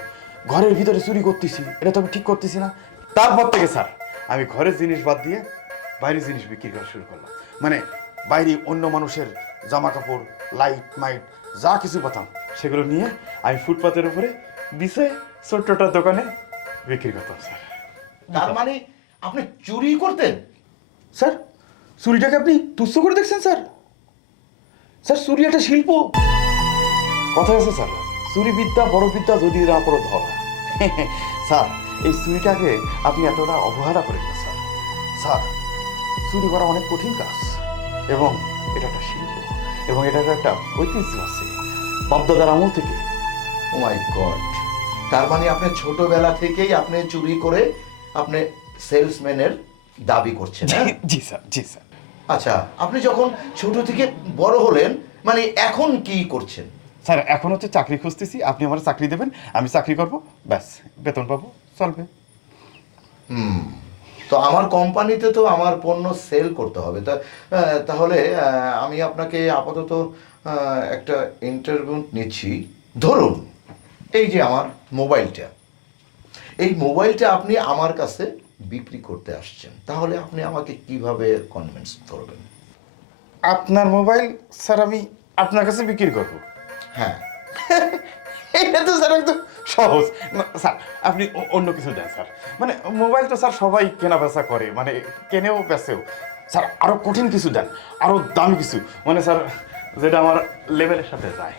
ঘরের ভিতরে চুরি করতেছি, এটা তো আমি ঠিক করতেছি না। তারপর থেকে স্যার আমি ঘরের জিনিস বাদ দিয়ে বাইরের জিনিস বিক্রি করা শুরু করলাম। মানে বাইরে অন্য মানুষের জামা কাপড়, লাইট মাইট যা কিছু পেতাম সেগুলো নিয়ে আমি ফুটপাতের উপরে বিছে ছোট্টটা দোকানে বিক্রি করতাম স্যার। তার মানে আপনি চুরি করতেন? স্যার চুরিটাকে আপনি তুচ্ছ করে দেখছেন স্যার? স্যার চুরি একটা শিল্প। কথা আছে স্যার, চুরি বিদ্যা বড় বিদ্যা যদি না পড়ো ধরা। স্যার এই চুরিটাকে আপনি এতটা অবহেলা করেন না স্যার। স্যার চুরি করা অনেক কঠিন কাজ, এবং এটা একটা শিল্প, এবং এটার একটা ঐতিহ্য আছে বাপদাদার আমল থেকে। ও মাই গড, তার মানে আপনি ছোটবেলা থেকেই আপনি চুরি করে আপনি সেলসম্যানের দাবি করছেন, হ্যাঁ? জি স্যার, জি স্যার। আচ্ছা, আপনি যখন ছোট থেকে বড় হলেন, মানে এখন কি করছেন? স্যার এখন হচ্ছে চাকরি খুঁজতেছি, আপনি আমার চাকরি দেবেন, আমি চাকরি করব, ব্যাস বেতন পাবো, চলবে। তো আমার কোম্পানিতে তো আমার পণ্য সেল করতে হবে, তাহলে আমি আপনাকে আপাতত একটা ইন্টারভিউ নিচ্ছি। ধরুন এই যে আমার মোবাইলটা, এই মোবাইলটা আপনি আমার কাছে বিক্রি করতে আসছেন, তাহলে আপনি আমাকে কিভাবে কনভিন্স করবেন? আপনার মোবাইল স্যার আমি আপনার কাছে বিক্রি করব? হ্যাঁ। এটা তো স্যার একদম সহজ না, স্যার আপনি অন্য কিছু দেন স্যার। মানে মোবাইল তো স্যার সবাই কেনা বেচা করে, মানে কেনেও বেচেও। স্যার আরো কঠিন কিছু দেন, আরো দামি কিছু, মানে স্যার যেটা আমার লেভেলের সাথে যায়।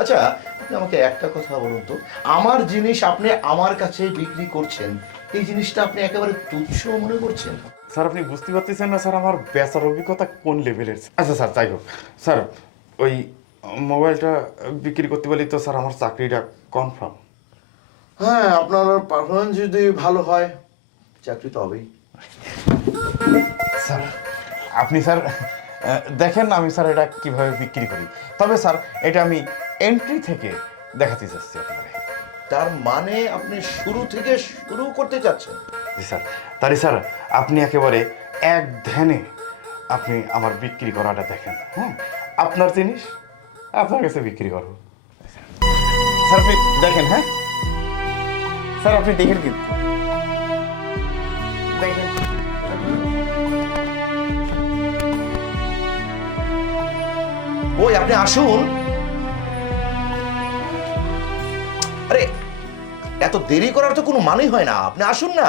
আচ্ছা, আপনি আমাকে একটা কথা বলুন তো, আমার জিনিস আপনি আমার কাছে বিক্রি করছেন, এই জিনিসটা আপনি একেবারে তুচ্ছ মনে করছেন? স্যার আপনি বুঝতে পারতেছেন না স্যার আমার বেচার অভিজ্ঞতা কোন লেভেলের। আচ্ছা স্যার যাই হোক, স্যার ওই মোবাইলটা বিক্রি করতে পারলে তো স্যার আমার চাকরিটা কনফার্ম। হ্যাঁ, আপনার পারফরমেন্স যদি ভালো হয় চাকরি তো হবেই। স্যার আপনি স্যার দেখেন আমি স্যার এটা কিভাবে বিক্রি করি, তবে স্যার এটা আমি এন্ট্রি থেকে দেখাতে চাচ্ছি আপনাকে। তার মানে আপনি শুরু থেকে শুরু করতে চাচ্ছেন? জি স্যার, তাহলে স্যার আপনি একেবারে এক ধ্যানে আপনি আমার বিক্রি করাটা দেখেন, হ্যাঁ আপনার জিনিস আপনার কাছে বিক্রি করবো। স্যার আপনি দেখেন, হ্যাঁ স্যার আপনি দেখেন কিন্তু দেখেন। ওই আপনি আসুন। আরে এত দেরি করার তো কোনো মানেই হয় না, আপনি আসুন না।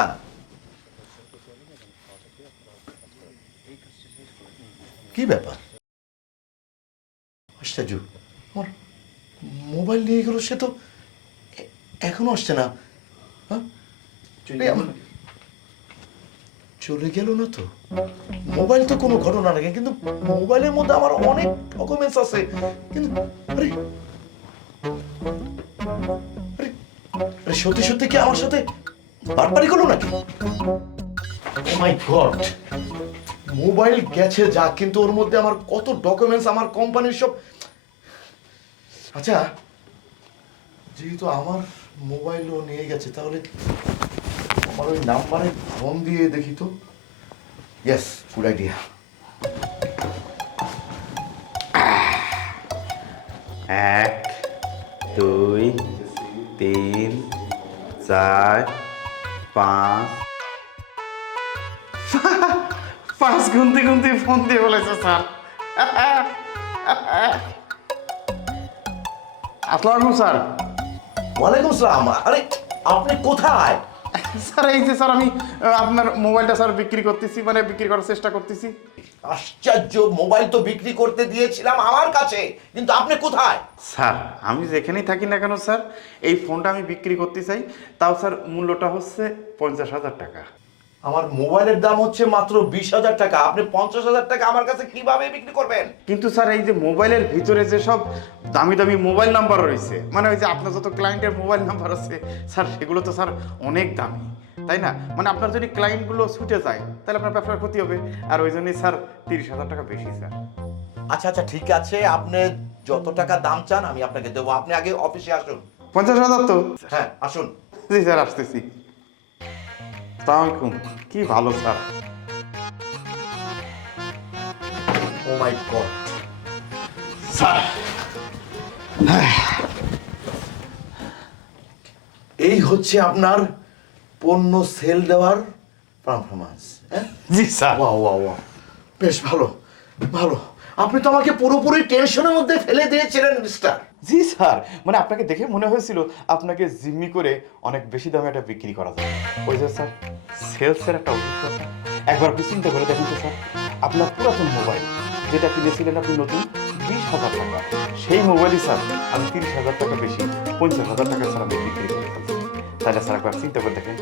কি ব্যাপার? আশ্চর্য, আমার মোবাইল নিয়ে গেল, সে তো এখনো আসছে না। হ্যাঁ? চলে গেল না তো? মোবাইল তো কোনো ঘটনা নাকি, কিন্তু মোবাইলের মধ্যে আমার অনেক ডকুমেন্টস আছে, কিন্তু আরে আরে আরে সত্যি সত্যি কি আমার সাথে বারবারই করলো নাকি? ও মাই গড, মোবাইল গেছে যা, কিন্তু ওর মধ্যে আমার কত ডকুমেন্টস, আমার কোম্পানির সব। আচ্ছা, যেহেতু আমার মোবাইলও নিয়ে গেছে, তাহলে আমার ওই নাম্বারে ফোন দিয়ে দেখি তো। Yes, good idea. 1 2 3 4 5 5 গুনতে গুনতে ফোন দিয়ে বলেছে স্যার। আসসালামু স্যার। ওয়ালাইকুম আসসালাম। আরে আপনি কোথায়? স্যার এই যে স্যার আমি আপনার মোবাইলটা স্যার বিক্রি করতেছি, মানে বিক্রি করার চেষ্টা করতেছি। আশ্চর্য, মোবাইল তো বিক্রি করতে দিয়েছিলাম আমার কাছে, কিন্তু আপনি কোথায়? স্যার আমি যেখানেই থাকি না কেন স্যার, এই ফোনটা আমি বিক্রি করতে চাই, তাও স্যার মূল্যটা হচ্ছে 50,000 টাকা। আমার মোবাইলের দাম হচ্ছে মাত্র 20,000 টাকা, আপনি 50,000 টাকা আমার কাছে কিভাবে বিক্রি করবেন? কিন্তু স্যার এই যে মোবাইলের ভিতরে যে সব দামি দামি মোবাইল নাম্বার রয়েছে, মানে ওই যে আপনার যত ক্লায়েন্টের মোবাইল নাম্বার আছে স্যার, সেগুলো তো স্যার অনেক দামি, তাই না? মানে আপনার যদি ক্লায়েন্টগুলো ছুটে যায় তাহলে আপনার ব্যবসার ক্ষতি হবে, আর ওই জন্যই স্যার 30,000 টাকা বেশি স্যার। আচ্ছা আচ্ছা, ঠিক আছে, আপনি যত টাকা দাম চান আমি আপনাকে দেবো, আপনি আগে অফিসে আসুন। 50,000 তো? হ্যাঁ আসুন। জি স্যার আসতেছি। আসসালামু আলাইকুম। কি ভালো স্যার। ও মাই গড স্যার এই হচ্ছে আপনার পণ্য সেল দেওয়ার পারফরম্যান্স। হ্যাঁ, জি স্যার। ওয়াও ওয়াও ওয়াও, বেশ ভালো ভালো। আপনি তো আমাকে পুরোপুরি টেনশনের মধ্যে ফেলে দিয়েছিলেন মিস্টার। জি স্যার, মানে আপনাকে দেখে মনে হয়েছিল আপনাকে জিম্মি করে অনেক বেশি দামে এটা বিক্রি করা যায়। ওই যে স্যার সেলসের একটা অভিজ্ঞতা, একবার আপনি চিন্তা করে দেখুন তো স্যার, আপনার পুরাতন মোবাইল যেটা কিনেছিলেন আপনি নতুন 20,000 টাকা, সেই মোবাইলই স্যার আমি 30,000 টাকা বেশি 50,000 টাকা স্যার আমি বিক্রি করে ফেলছি। তাহলে স্যার একবার চিন্তা করে দেখেন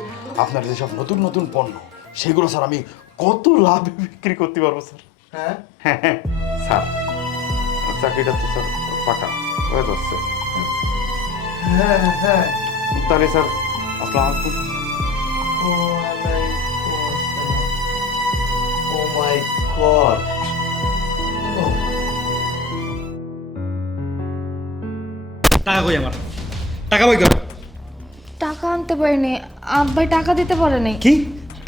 আপনার যেসব নতুন নতুন পণ্য, সেগুলো স্যার আমি কত লাভে বিক্রি করতে পারবো স্যার। হ্যাঁ হ্যাঁ হ্যাঁ স্যার, চাকরিটা তো স্যার পাকা হয়ে যাচ্ছে। হ্যাঁ হ্যাঁ। তাহলে স্যার আসসালামু আলাইকুম। ও মাই গড, টাকা কই আমার? টাকা কই? টাকা আনতে পারিনি, আব্বাই টাকা দিতে পারেনি। কি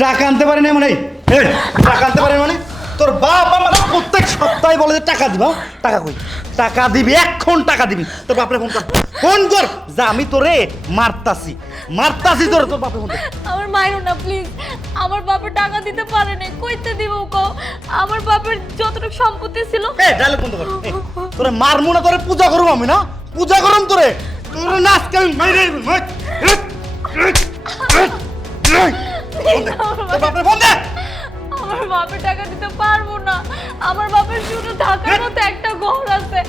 টাকা আনতে পারে না মানে? এই, টাকা আনতে পারে মানে? তোর বাপ আমার প্রত্যেক সপ্তাহে বলে যে টাকা দিবা, টাকা কই? টাকা দিবি, এখন টাকা দিবি। তোর বাপরে ফোন কর, ফোন কর, যা আমি তোরে মারতাছি তোরে, তোর বাপরে ফোন কর। আমার মাইরো না প্লিজ, আমার বাবা টাকা দিতে পারেনি, কইতে দিব কো? আমার বাবার যতটুকু সম্পত্তি ছিল। এ ডায়লগ বন্ধ কর। তোরে মারমু না, তোরে পূজা করব আমি, না পূজা করম তোরে, তোরে নাচ কেন মাইরে তোর বাপরে ফোন দে। আমার বাপের টাকা দিতে পারবো না, আমার বাপের শুধু থাকার মতো একটা ঘর আছে,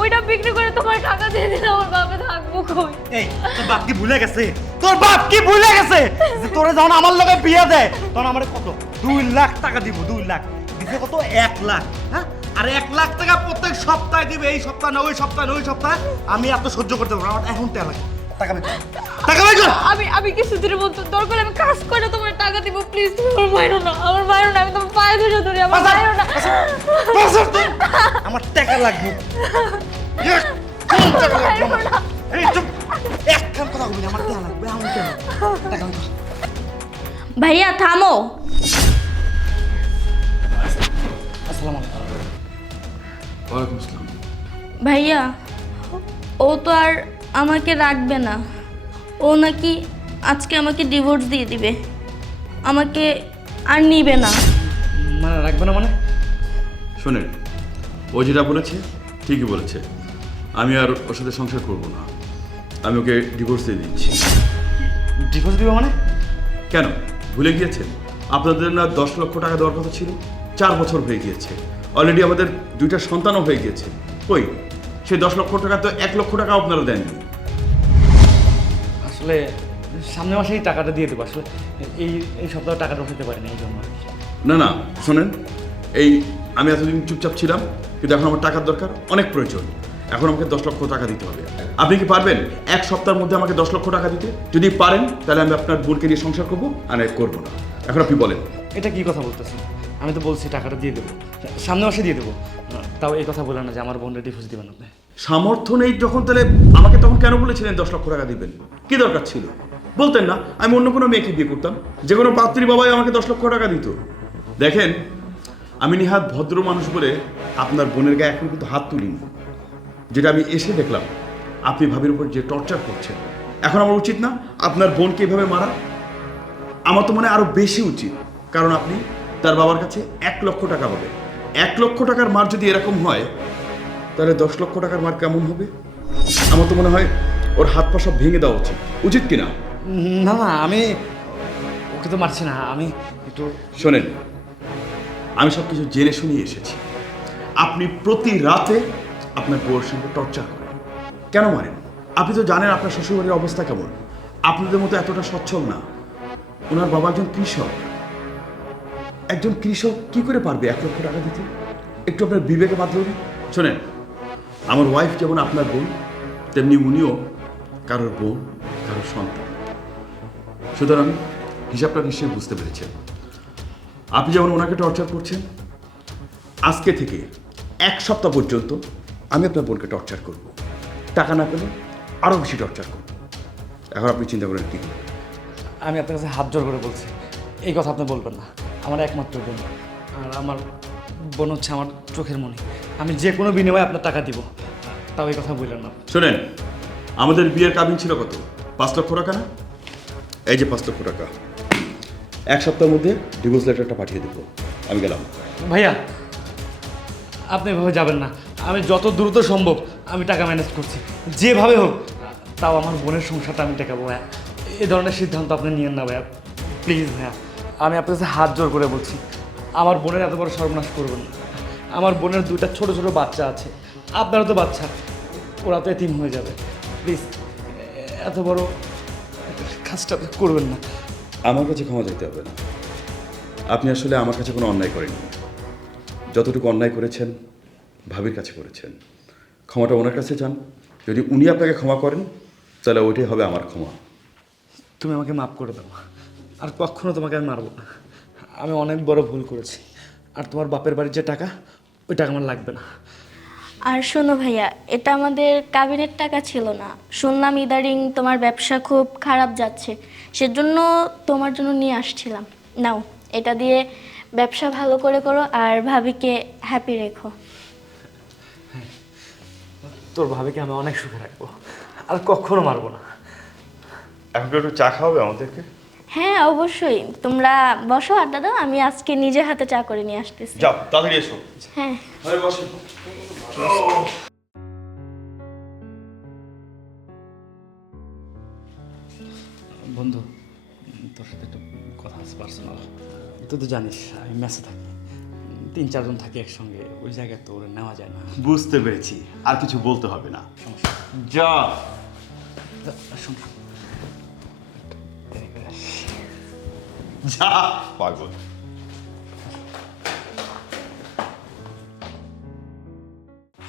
ওইটা বিক্রি করে তোমার টাকা দিয়ে দিলে আমার বাপে থাকবো কই? এই তোর বাপ কি ভুলে গেছে? তোর বাপ কি ভুলে গেছে যে তোরে যখন আমার লগে বিয়ে দেয় তখন আমার কত 2 লাখ টাকা দিব? 2 লাখ দিতে কত 1 লাখ, হ্যাঁ? আর 1 লাখ টাকা প্রত্যেক সপ্তাহে দিবে, এই সপ্তাহ না ওই সপ্তাহ না ওই সপ্তাহে। আমি এত সহ্য করতে পারবো না, আমার এখন টাকা লাগে। টাকা বের কর, টাকা বের কর। আমি কিছু দিনের মতো দরকার আমি কাজ করে তোমার টাকা দিব, প্লিজ। আমার মাইরো না, আমার মাইরো না, আমি তোমার পায়ে ধরে আমার মাইরো না। আমার টাকা লাগবে, টাকা লাগবে আমার। এই চুপ, একখান কথা বলবি না, আমার টাকা লাগবে, আমার টাকা বের কর। ভাইয়া থামো। আসসালামু আলাইকুম। ওয়ালাইকুম আসসালাম। ভাইয়া ও তো আর আমাকে রাখবে না। ও নাকি আজকে আমাকে ডিভোর্স দিয়ে দিবে, আমাকে আর নিবে না। মানে রাখবে না মানে? শোনেন, ও যেটা বলেছে ঠিকই বলেছে। আমি আর ওর সাথে সংসার করব না, আমি ওকে ডিভোর্স দিয়ে দিচ্ছি। ডিভোর্স দিবে মানে? কেন ভুলে গিয়েছেন? আপনাদের না 10 লক্ষ টাকা দেওয়ার কথা ছিল? 4 বছর হয়ে গিয়েছে, অলরেডি আমাদের 2টা সন্তানও হয়ে গিয়েছে। কই সেই 10 লক্ষ টাকা তো 1 লক্ষ টাকা আপনারা দেননি। আসলে সামনের মাসেই টাকাটা দিয়ে দেবো। আসলে এই সপ্তাহে টাকাটা উঠাতে পারিনি, এই জন্য। না না শোনেন, এই আমি এতদিন চুপচাপ ছিলাম, কিন্তু এখন আমার টাকার দরকার, অনেক প্রয়োজন। এখন আমাকে 10 লক্ষ টাকা দিতে হবে। আপনি কি পারবেন 1 সপ্তাহের মধ্যে আমাকে 10 লক্ষ টাকা দিতে? যদি পারেন তাহলে আমি আপনার বোনকে নিয়ে সংসার করবো, আর করবো না। এখন আপনি বলেন। এটা কি কথা বলতেছেন? আমি তো বলছি টাকাটা দিয়ে দেবো, সামনের মাসে দিয়ে দেবো। তাও এই কথা বলে না যে আমার বোনের ডিভোর্স দিবেন আপনি। সামর্থ্য নেই যখন, তাহলে আমাকে তখন কেন বলেছিলেন 10 লক্ষ টাকা দিবেন? কি দরকার ছিল? বলতেন না আমি অন্য কোনো মেয়েকে বিয়ে করতাম, যে কোনো পাত্রী বাবাই আমাকে 10 লক্ষ টাকা দিত। দেখেন, আমি নিহাত ভদ্র মানুষ বলে আপনার বোনের গায়ে এখন কিন্তু হাত তুলিনি। যেটা আমি এসে দেখলাম আপনি ভাবির উপর যে টর্চার করছেন, এখন আমার উচিত না আপনার বোনকে এভাবে মারা? আমার তো মনে হয় আরো বেশি উচিত, কারণ আপনি তার বাবার কাছে 1 লক্ষ টাকা পাবে। 1 লক্ষ টাকার মার যদি এরকম হয়, তাহলে 10 লক্ষ টাকার মার কেমন হবে? আমার তো মনে হয় ওর হাত পা সব ভেঙে দেওয়া উচিত, উচিত কিনা? না না, আমি ওকে তো মারছি না, আমি একটু। শোনেন, আমি সব কিছু জেনে শুনিয়ে এসেছি। আপনি প্রতি রাতে আপনার বউয়ের সঙ্গে টর্চার করেন। কেন মারেন? আপনি তো জানেন আপনার শ্বশুরবাড়ির অবস্থা কেমন। আপনাদের মতো এতটা সচ্ছল না। ওনার বাবা একজন কৃষক। একজন কৃষক কি করে পারবে 1 লক্ষ টাকা দিতে? একটু আপনার বিবেকে বাদ দিন। শোনেন, আমার ওয়াইফ যেমন আপনার বোন, তেমনি উনিও কারোর বোন, কারোর সন্তান। সুতরাং হিসাবটা নিশ্চয়ই বুঝতে পেরেছেন। আপনি যেমন ওনাকে টর্চার করছেন, আজকে থেকে 1 সপ্তাহ পর্যন্ত আমি আপনার বোনকে টর্চার করব। টাকা না পেলে আরও বেশি টর্চার করব। এখন আপনি চিন্তা করেন কী করবেন। আমি আপনার কাছে হাত জোর করে বলছি, এই কথা আপনি বলবেন না। আমার একমাত্র বোন, আর আমার বোন হচ্ছে আমার চোখের মণি। আমি যে কোনো বিনিময়ে আপনার টাকা দিব, তাও এই কথা বললেন না। শোনেন, আমাদের বিয়ের কাবিন ছিল কত? 5 লক্ষ টাকা না? এই যে 5 লক্ষ টাকা, 1 সপ্তাহের মধ্যে ডিভোর্স লেটারটা পাঠিয়ে দেবো। আমি গেলাম। ভাইয়া, আপনি এভাবে যাবেন না। আমি যত দ্রুত সম্ভব আমি টাকা ম্যানেজ করছি, যেভাবে হোক। তাও আমার বোনের সংসারটা আমি টেকাবো ভাইয়া। এই ধরনের সিদ্ধান্ত আপনি নিয়েন না ভাইয়া, প্লিজ ভাইয়া। আমি আপনার কাছে হাত জোর করে বলছি, আমার বোনের এত বড় সর্বনাশ করবেন না। আমার বোনের 2টা ছোট ছোট বাচ্চা আছে, আপনারও তো বাচ্চা, ওরা তো এতিম হয়ে যাবে। প্লিজ এত বড় কাজটা করবেন না। আমার কাছে ক্ষমা চাইতে হবে না। আপনি আসলে আমার কাছে কোনো অন্যায় করেননি। যতটুকু অন্যায় করেছেন ভাবির কাছে করেছেন। ক্ষমাটা ওনার কাছে চান। যদি উনি আপনাকে ক্ষমা করেন, তাহলে ওইটাই হবে আমার ক্ষমা। তুমি আমাকে মাফ করে দাও, আর কখনো তোমাকে আমি মারবো না। আমি অনেক বড় ভুল করেছি, আর তোমার বাপের বাড়ির যে টাকা, ওই টাকা আমার লাগবে না। আর শোনো ভাইয়া, এটা আমাদের কাবিনের টাকা ছিল না। শুনলাম ইদারিং তোমার ব্যবসা খুব খারাপ যাচ্ছে, সেজন্য তোমার জন্য নিয়ে আসছিলাম। নাও, এটা দিয়ে ব্যবসা ভালো করে করো আর ভাবিকে হ্যাপি রেখো। তোর ভাবিকে আমি অনেক সুখে রাখবো, আর কখনো মারবো না। এখন একটু চা খাওয়াবে আমাদেরকে? হ্যাঁ অবশ্যই, তোমরা বসো আড্ডা দাও, আমি আজকে নিজে হাতে চা করে নিয়ে আসতেছি। যাও তাড়াতাড়ি এসো। হ্যাঁ। আরে বসেন। বন্ধু, তোর সাথে একটু কথা আছে পার্সোনাল। তুই তো জানিস আমি মেসে থাকি, 3-4 জন থাকি একসঙ্গে, ওই জায়গায় তো ওরা নেওয়া যায় না। বুঝতে পেরেছি, আর কিছু বলতে হবে না। যা শোন, যা পাগল।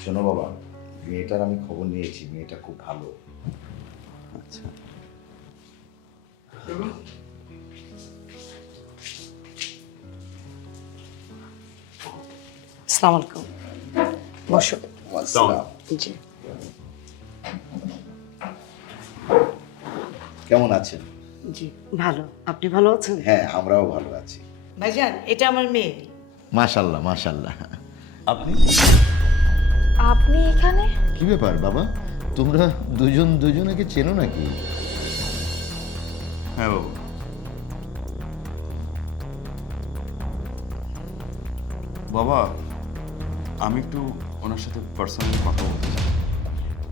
শোনো বাবা, মেয়েটার আমি খবর নিয়েছি, মেয়েটা খুব ভালো। আচ্ছা, আসসালামু আলাইকুম। বসো। জি। কেমন আছেন? জি ভালো, আপনি ভালো আছেন? হ্যাঁ, আমরাও ভালো আছি। ভাইজান, এটা আমার মেয়ে। মাশাল্লাহ মাশাল্লাহ। আপনি আপনি এখানে? কি ব্যাপার বাবা, তোমরা দুজন দুজনকে চেনো নাকি? হ্যাঁ বাবু। বাবা, আমি একটু ওনার সাথে পার্সোনালি কথা বলতে চাই।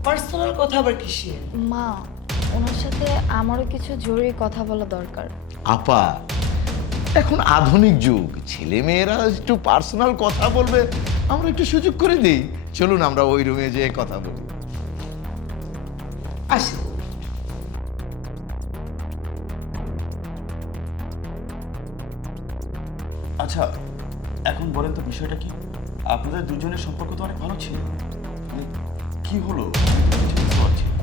পার্সোনাল কথা আবার কিসের? মা, ওনার সাথে আমারও কিছু জরুরি কথা বলা দরকার। আপা, এখন আধুনিক যুগ, ছেলে মেয়েরা একটু পার্সোনাল কথা বলবে, আমরা একটু সুযোগ করে দিই। চলুন আমরা ওই রুমে যেয়ে কথা বলি। আসো। আচ্ছা, এখন বলেন তো বিষয়টা কি? আপনাদের দুজনের সম্পর্ক তো অনেক ভালো ছিল, মানে কি হলো? আমি কিছু বুঝতে পারছি না।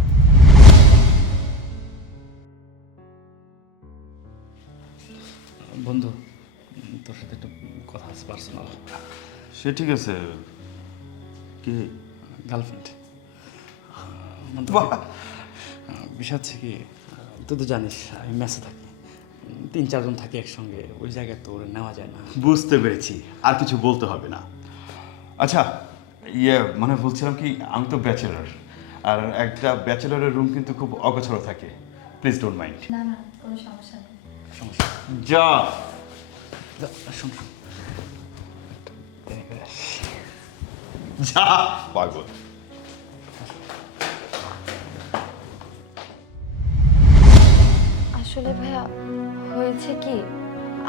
বন্ধু, তোর সাথে একটা কথা আছে পার্সোনাল। সে ঠিক আছে, কি? গার্লফ্রেন্ড। বিষয় হচ্ছে কি, তুই তো জানিস আমি মেসে থাকি, 3-4 জন থাকি একসঙ্গে, ওই জায়গায় তো ওরে নেওয়া যায় না। বুঝতে পেরেছি, আর কিছু বলতে হবে না। আচ্ছা, ইয়ে মানে বলছিলাম কি, আমি তো ব্যাচেলর, আর একটা ব্যাচেলরের রুম কিন্তু খুব অগোছালো থাকে। Please don't mind. না না, কোনো সমস্যা নেই। সমস্যা যা। শোন শোন, একটু দেরি করে আসি। যা পাগল। আসলে ভাইয়া, হয়েছে কি,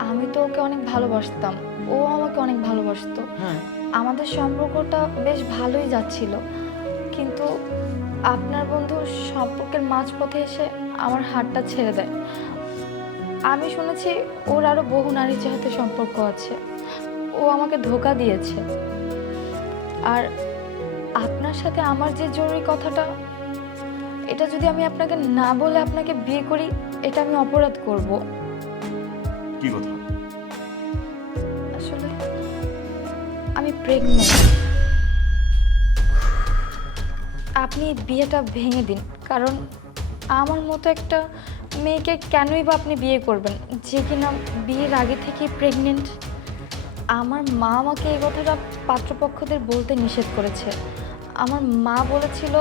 আমি তো ওকে অনেক ভালোবাসতাম, ও আমাকে অনেক ভালোবাসতো। আমাদের সম্পর্কটা বেশ ভালোই যাচ্ছিল, কিন্তু আপনার বন্ধু সম্পর্কের মাঝপথে এসে আমার হাতটা ছেড়ে দেয়। আমি শুনেছি ওর আরো বহু নারীর সাথে সম্পর্ক আছে, ও আমাকে ধোঁকা দিয়েছে। আর আপনার সাথে আমার যে জরুরি কথাটা, এটা যদি আমি আপনাকে না বলে আপনাকে বিয়ে করি, এটা আমি অপরাধ করব। কি কথা? আসলে আমি প্রেগনেন্ট। আপনি বিয়েটা ভেঙে দিন, কারণ আমার মতো একটা মেয়েকে কেনই বা আপনি বিয়ে করবেন যে কিনা বিয়ের আগে থেকেই প্রেগনেন্ট। আমার মা আমাকে এই কথাটা পাত্রপক্ষদের বলতে নিষেধ করেছে। আমার মা বলেছিল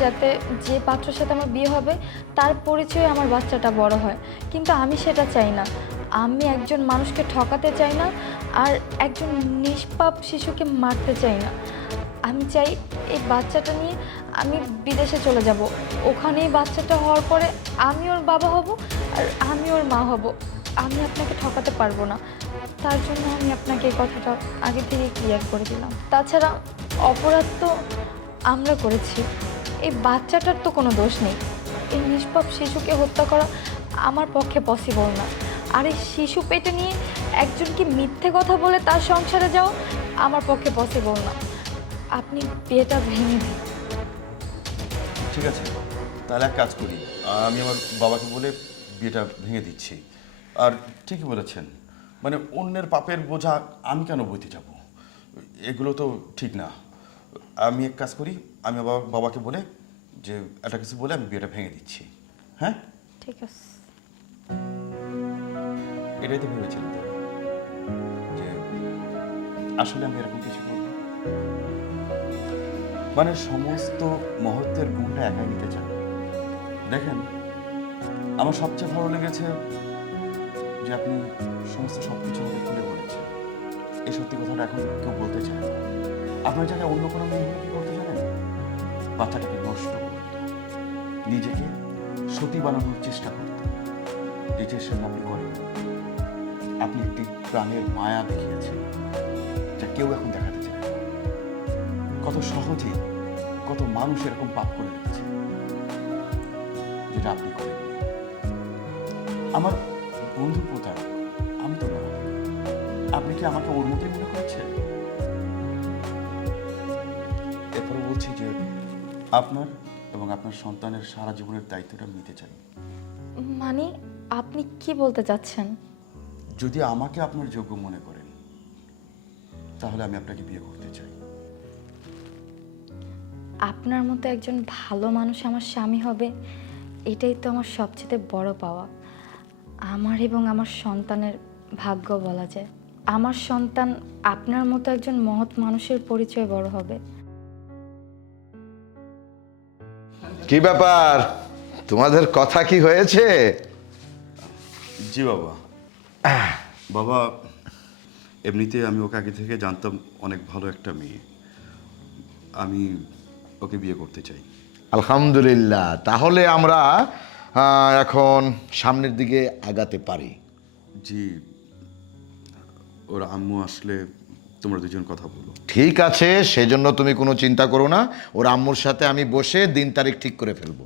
যাতে যে পাত্রের সাথে আমার বিয়ে হবে তার পরিচয়ে আমার বাচ্চাটা বড় হয়, কিন্তু আমি সেটা চাই না। আমি একজন মানুষকে ঠকাতে চাই না, আর একজন নিষ্পাপ শিশুকে মারতে চাই না। আমি চাই এই বাচ্চাটা নিয়ে আমি বিদেশে চলে যাব, ওখানেই বাচ্চাটা হওয়ার পরে আমি ওর বাবা হব আর আমি ওর মা হব। আমি আপনাকে ঠকাতে পারবো না, তার জন্য আমি আপনাকে এই কথাটা আগে থেকে ক্লিয়ার করে দিলাম। তাছাড়া অপরাধ তো আমরা করেছি, এই বাচ্চাটার তো কোনো দোষ নেই। এই নিষ্পাপ শিশুকে হত্যা করা আমার পক্ষে পসিবল না, আর এই শিশু পেটে নিয়ে একজনকে মিথ্যে কথা বলে তার সংসারে যাও আমার পক্ষে পসিবল না। আপনি বিয়েটা ভেঙে দিন। ঠিক আছে, তাহলে এক কাজ করি, আমি আমার বাবাকে বলে বিয়েটা ভেঙে দিচ্ছি। আর ঠিকই বলেছেন, মানে অন্যের পাপের বোঝা আমি কেন বইতে যাব? এগুলো তো ঠিক না। আমি এক কাজ করি, আমি আমার বাবাকে বলে যে একটা কিছু বলে আমি বিয়েটা ভেঙে দিচ্ছি। হ্যাঁ, ঠিক আছে। এটাই তো ভেবেছিলাম যে আসলে আমি এরকম কিছু করব, মানে সমস্ত মহত্বের গুণটা একাই নিতে চান। দেখেন, আমার সবচেয়ে ভালো লেগেছে যে আপনি সমস্ত সবকিছু আমাকে খুলে বলেছেন। এই সত্যি কথাটা এখন কেউ বলতে চায় না। আপনার জায়গায় অন্য কোনো মেয়ে হলে কি করতে জানেন? বাচ্চাটাকে নষ্ট করত, নিজেকে সতী বানানোর চেষ্টা করত। এই চেষ্টাটা আপনি করেন। আপনি একটি প্রাণের মায়া দেখিয়েছেন, যা কেউ এখন দেখাতে চায় না। কত সহজেই কত মানুষ এরকম পাপ করে রেখেছে, যেটা আপনি করেন। আমার বন্ধু প্রতারক, আমি তো না। আপনি কি আমাকে ওর মতোই মনে করছেন? এরপরে বলছি যে আপনার এবং আপনার সন্তানের সারা জীবনের দায়িত্বটা নিতে চাই। মানে আপনি কি বলতে চাচ্ছেন? যদি আমাকে আপনার যোগ্য মনে করেন, তাহলে আমি আপনাকে বিয়ে করতে চাই। আপনার মতো একজন ভালো মানুষ আমার স্বামী হবে, এটাই তো আমার সবচেয়ে বড় পাওয়া। আমার এবং আমার সন্তানের ভাগ্য বলা যায়। আমার সন্তান আপনার মতো একজন মহৎ মানুষের পরিচয় বড় হবে। কি ব্যাপার, তোমাদের কথা কি হয়েছে? জি বাবা। বাবা, এমনিতে আমি ওকে আগে থেকে জানতাম, অনেক ভালো একটা মেয়ে। আমি ওকে বিয়ে করতে চাই। আলহামদুলিল্লাহ, তাহলে আমরা এখন সামনের দিকে আগাতে পারি। জি, ওর আম্মু আসলে তোমরা দুজন কথা বলো। ঠিক আছে, সেজন্য তুমি কোনো চিন্তা করো না। ওর আম্মুর সাথে আমি বসে দিন তারিখ ঠিক করে ফেলবো।